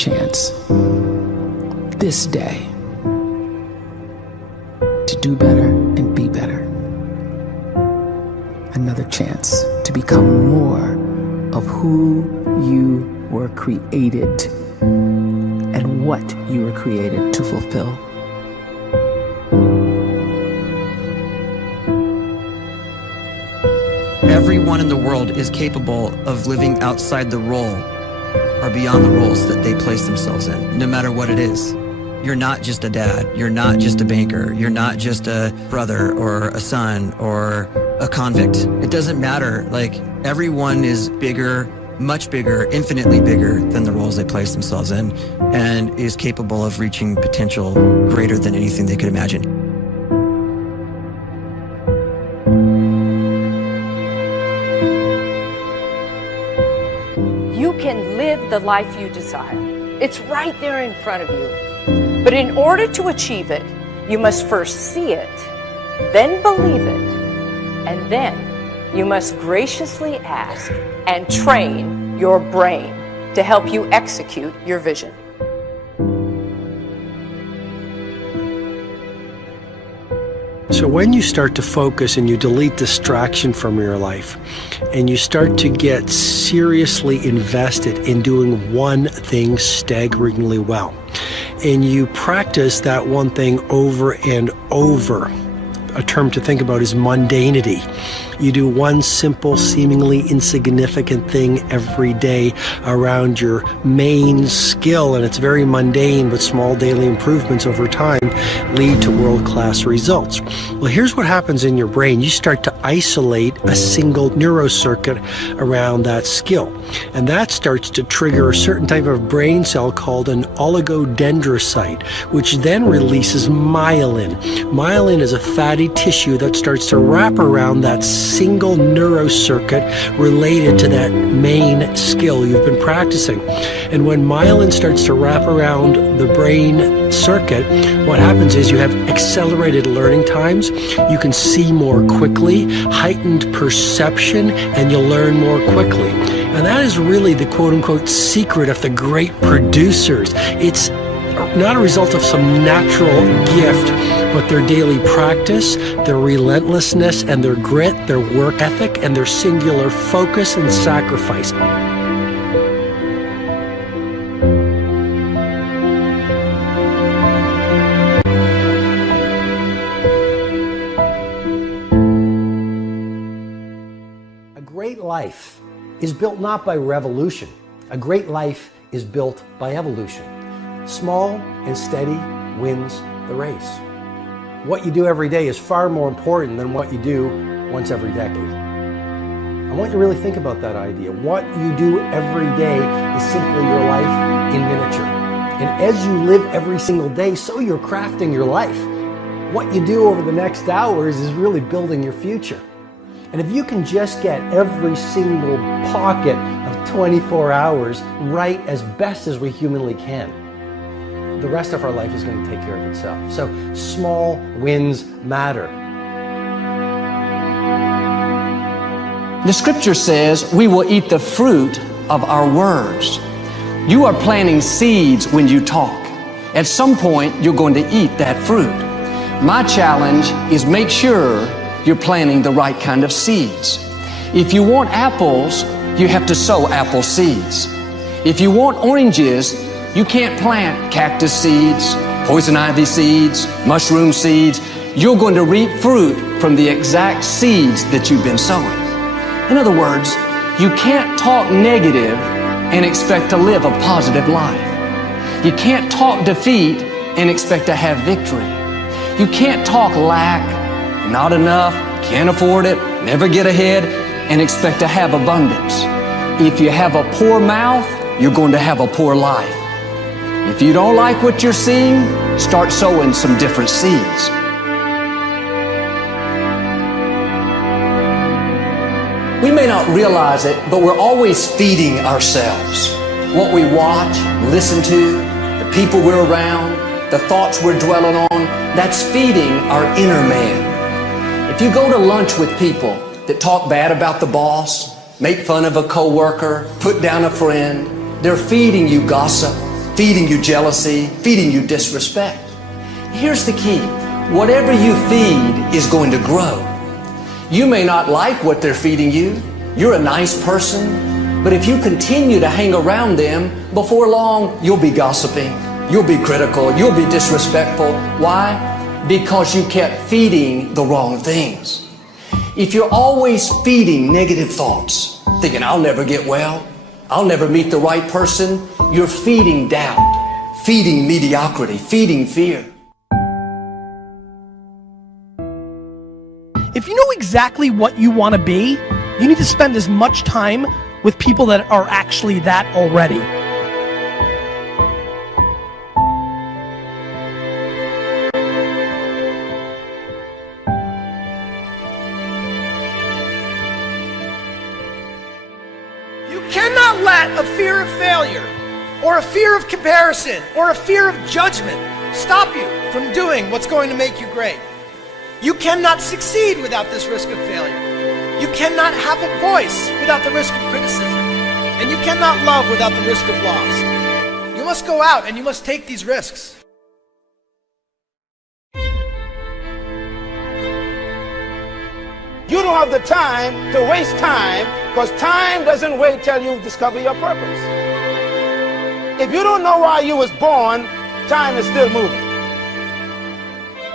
chance this day to do better and be better. Another chance to become more of who you were created and what you were created to fulfill. Everyone in the world is capable of living outside the role or beyond the roles that they place themselves in, no matter what it is. You're not just a dad, you're not just a banker, you're not just a brother or a son or a convict. It doesn't matter. Like, everyone is bigger, much bigger, infinitely bigger than the roles they place themselves in, and is capable of reaching potential greater than anything they could imagine. You can live the life you desire. It's right there in front of you. But in order to achieve it, you must first see it, then believe it, and then you must graciously ask and train your brain to help you execute your vision. So when you start to focus and you delete distraction from your life, and you start to get seriously invested in doing one thing staggeringly well, and you practice that one thing over and over, a term to think about is mundanity. You do one simple, seemingly insignificant thing every day around your main skill, and it's very mundane, but small daily improvements over time lead to world-class results. Well, here's what happens in your brain. You start to isolate a single neurocircuit around that skill, and that starts to trigger a certain type of brain cell called an oligodendrocyte, which then releases myelin. Myelin is a fatty tissue that starts to wrap around that single neurocircuit related to that main skill you've been practicing. And when myelin starts to wrap around the brain circuit, what happens is you have accelerated learning times, you can see more quickly, heightened perception, and you'll learn more quickly. And that is really the quote-unquote secret of the great producers. It's not a result of some natural gift, but their daily practice, their relentlessness and their grit, their work ethic, and their singular focus and sacrifice. A great life is built not by revolution. A great life is built by evolution. Small and steady wins the race. What you do every day is far more important than what you do once every decade. I want you to really think about that idea. What you do every day is simply your life in miniature. And as you live every single day, so you're crafting your life. What you do over the next hours is really building your future. And if you can just get every single pocket of 24 hours right as best as we humanly can, the rest of our life is going to take care of itself. So small wins matter. The scripture says we will eat the fruit of our words. You are planting seeds when you talk. At some point, you're going to eat that fruit. My challenge is make sure you're planting the right kind of seeds. If you want apples, you have to sow apple seeds. If you want oranges, you can't plant cactus seeds, poison ivy seeds, mushroom seeds. You're going to reap fruit from the exact seeds that you've been sowing. In other words, you can't talk negative and expect to live a positive life. You can't talk defeat and expect to have victory. You can't talk lack, not enough, can't afford it, never get ahead, and expect to have abundance. If you have a poor mouth, you're going to have a poor life. If you don't like what you're seeing, start sowing some different seeds. We may not realize it, but we're always feeding ourselves. What we watch, listen to, the people we're around, the thoughts we're dwelling on, that's feeding our inner man. If you go to lunch with people that talk bad about the boss, make fun of a coworker, put down a friend, they're feeding you gossip, feeding you jealousy, feeding you disrespect. Here's the key. Whatever you feed is going to grow. You may not like what they're feeding you. You're a nice person. But if you continue to hang around them, before long, you'll be gossiping. You'll be critical. You'll be disrespectful. Why? Because you kept feeding the wrong things. If you're always feeding negative thoughts, thinking, I'll never get well, I'll never meet the right person, you're feeding doubt, feeding mediocrity, feeding fear. If you know exactly what you want to be, you need to spend as much time with people that are actually that already. You cannot let a fear of failure, or a fear of comparison, or a fear of judgment stop you from doing what's going to make you great. You cannot succeed without this risk of failure. You cannot have a voice without the risk of criticism. And you cannot love without the risk of loss. You must go out and you must take these risks. You don't have the time to waste time, because time doesn't wait till you discover your purpose. If you don't know why you was born, time is still moving.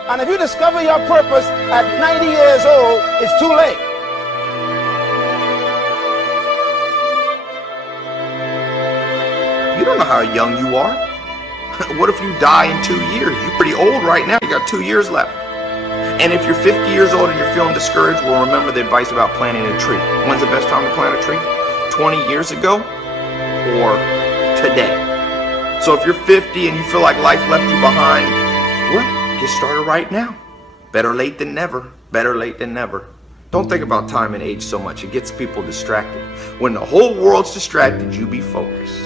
And if you discover your purpose at 90 years old, it's too late. You don't know how young you are. What if you die in 2 years? You're pretty old right now. You got 2 years left. And if you're 50 years old and you're feeling discouraged, well, remember the advice about planting a tree. When's the best time to plant a tree? 20 years ago or today? So if you're 50 and you feel like life left you behind, well, get started right now. Better late than never. Better late than never. Don't think about time and age so much. It gets people distracted. When the whole world's distracted, you be focused.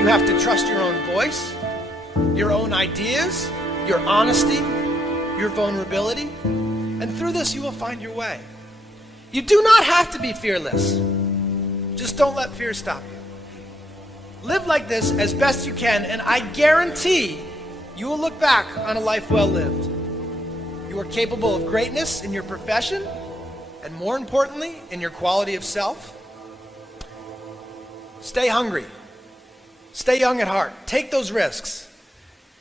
You have to trust your own voice, your own ideas, your honesty, your vulnerability, and through this you will find your way. You do not have to be fearless. Just don't let fear stop you. Live like this as best you can, and I guarantee you will look back on a life well lived. You are capable of greatness in your profession, and more importantly, in your quality of self. Stay hungry. Stay young at heart. Take those risks.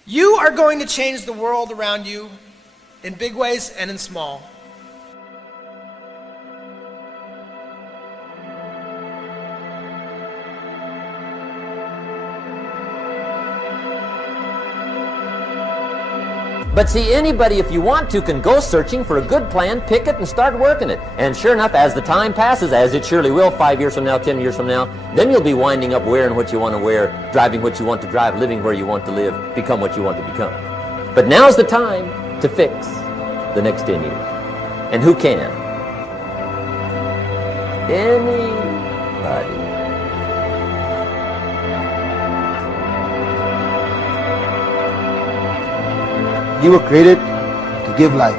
You are going to change the world around you in big ways and in small. But see, anybody, if you want to, can go searching for a good plan, pick it, and start working it. And sure enough, as the time passes, as it surely will 5 years from now, 10 years from now, then you'll be winding up wearing what you want to wear, driving what you want to drive, living where you want to live, become what you want to become. But now's the time to fix the next 10 years. And who can? Anybody. You were created to give life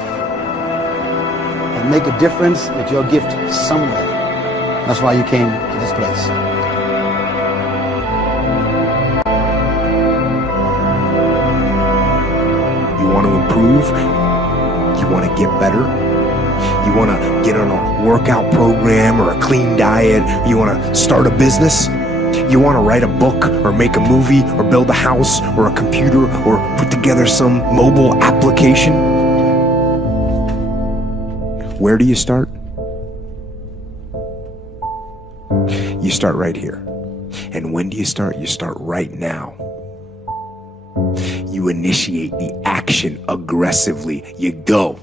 and make a difference with your gift somewhere. That's why you came to this place. You want to improve? You want to get better? You want to get on a workout program or a clean diet? You want to start a business? You want to write a book or make a movie or build a house or a computer or put together some mobile application? Where do you start? You start right here. And when do you start? You start right now. You initiate the action aggressively. You go.